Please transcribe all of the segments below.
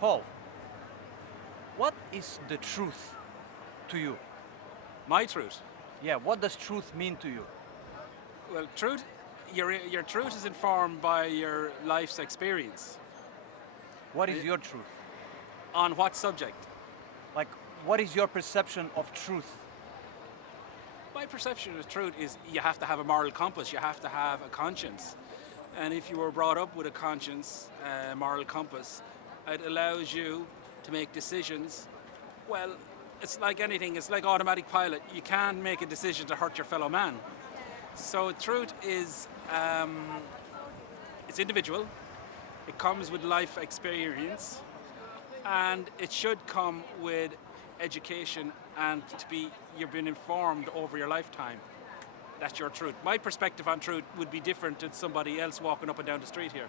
Paul, what is the truth to you? My truth. Yeah, what does truth mean to you? Well, truth. Your truth is informed by your life's experience. What is your truth? On what subject? Like, what is your perception of truth? My perception of truth is you have to have a moral compass. You have to have a conscience. And if you were brought up with a conscience, a moral compass, it allows you to make decisions. Well, it's like anything. It's like automatic pilot. You can't make a decision to hurt your fellow man. So truth is, it's individual. It comes with life experience, and it should come with education and you've been informed over your lifetime. That's your truth. My perspective on truth would be different than somebody else walking up and down the street here.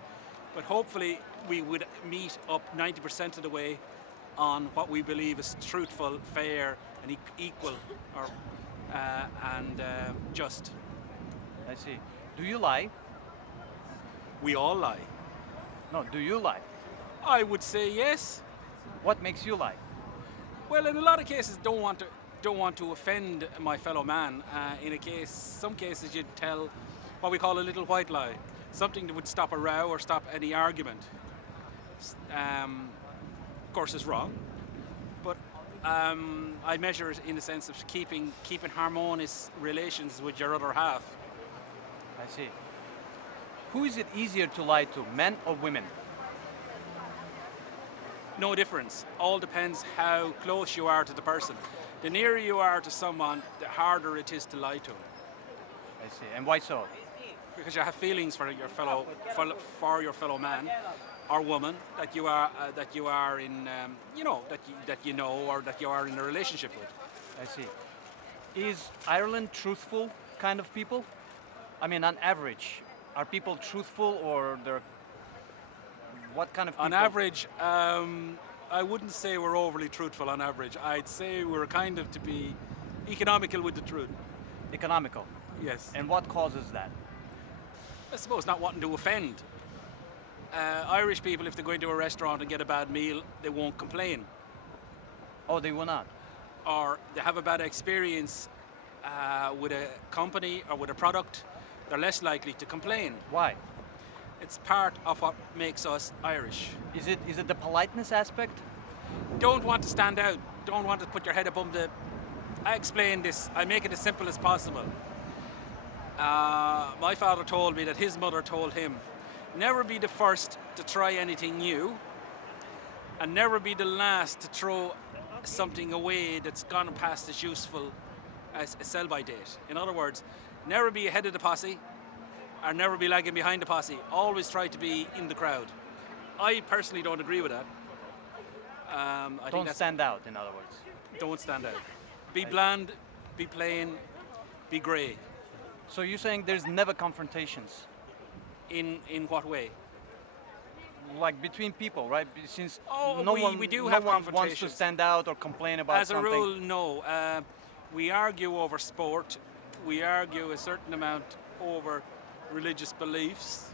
But hopefully we would meet up 90% of the way on what we believe is truthful, fair, and equal, and just. I see. Do you lie? We all lie. No, do you lie? I would say yes. What makes you lie? Well, in a lot of cases, don't want to offend my fellow man. Some cases, you'd tell what we call a little white lie, something that would stop a row or stop any argument. Of course, it's wrong, but I measure it in the sense of keeping harmonious relations with your other half. I see. Who is it easier to lie to, men or women? No difference. All depends how close you are to the person. The nearer you are to someone, the harder it is to lie to them. I see. And why so? Because you have feelings for your fellow man or woman that you are in, that you know or that you are in a relationship with. I see. Is Ireland truthful kind of people? I mean, on average, are people truthful or they're what kind of people? On average, I wouldn't say we're overly truthful on average. I'd say we're kind of to be economical with the truth. Economical? Yes. And what causes that? I suppose not wanting to offend. Irish people, if they go into a restaurant and get a bad meal, they won't complain. Oh, they will not? Or they have a bad experience with a company or with a product, they're less likely to complain. Why? It's part of what makes us Irish. Is it the politeness aspect? Don't want to stand out. Don't want to put your head above the... I explain this. I make it as simple as possible. My father told me that his mother told him, never be the first to try anything new and never be the last to throw something away that's gone past its useful as a sell-by date. In other words, never be ahead of the posse or never be lagging behind the posse. Always try to be in the crowd. I personally don't agree with that. Don't stand out, in other words. Don't stand out. Be bland, be plain, be grey. So you're saying there's never confrontations? In what way? Like between people, right? Since we do have one confrontations. wants to stand out or complain about something. As a rule, no. We argue over sport. We argue a certain amount over religious beliefs.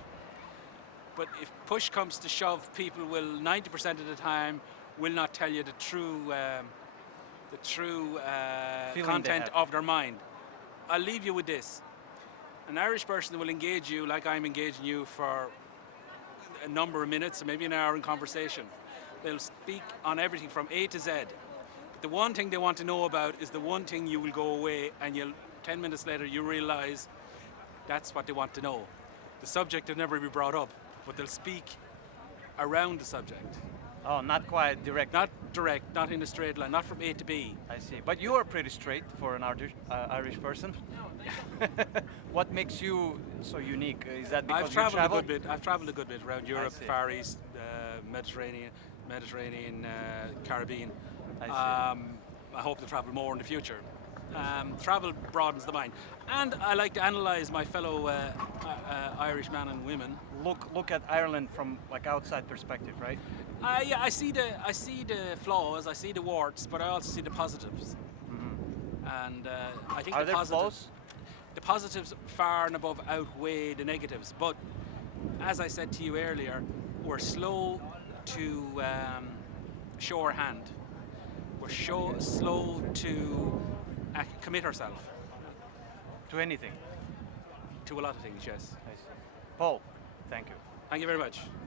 But if push comes to shove, people will 90% of the time will not tell you the true content of their mind. I'll leave you with this. An Irish person will engage you like I'm engaging you for a number of minutes or maybe an hour in conversation. They'll speak on everything from A to Z. The one thing they want to know about is the one thing you will go away and 10 minutes later you realize that's what they want to know. The subject will never be brought up, but they'll speak around the subject. Oh, not quite direct. Not direct, not in a straight line, not from A to B. I see. But you are pretty straight for an Irish person. What makes you so unique? Is that because I've traveled you travel? a good bit. I've traveled a good bit around Europe, Far East, Mediterranean, Caribbean. I hope to travel more in the future. Travel broadens the mind, and I like to analyse my fellow Irish men and women. Look at Ireland from like outside perspective, right? Yeah, I see the flaws, I see the warts, but I also see the positives. Mm-hmm. And I think Are there flaws? The positives far and above outweigh the negatives. But as I said to you earlier, we're slow to show our hand. We're slow to commit ourselves To anything. to a lot of things, yes. I see. Paul, thank you. Thank you very much.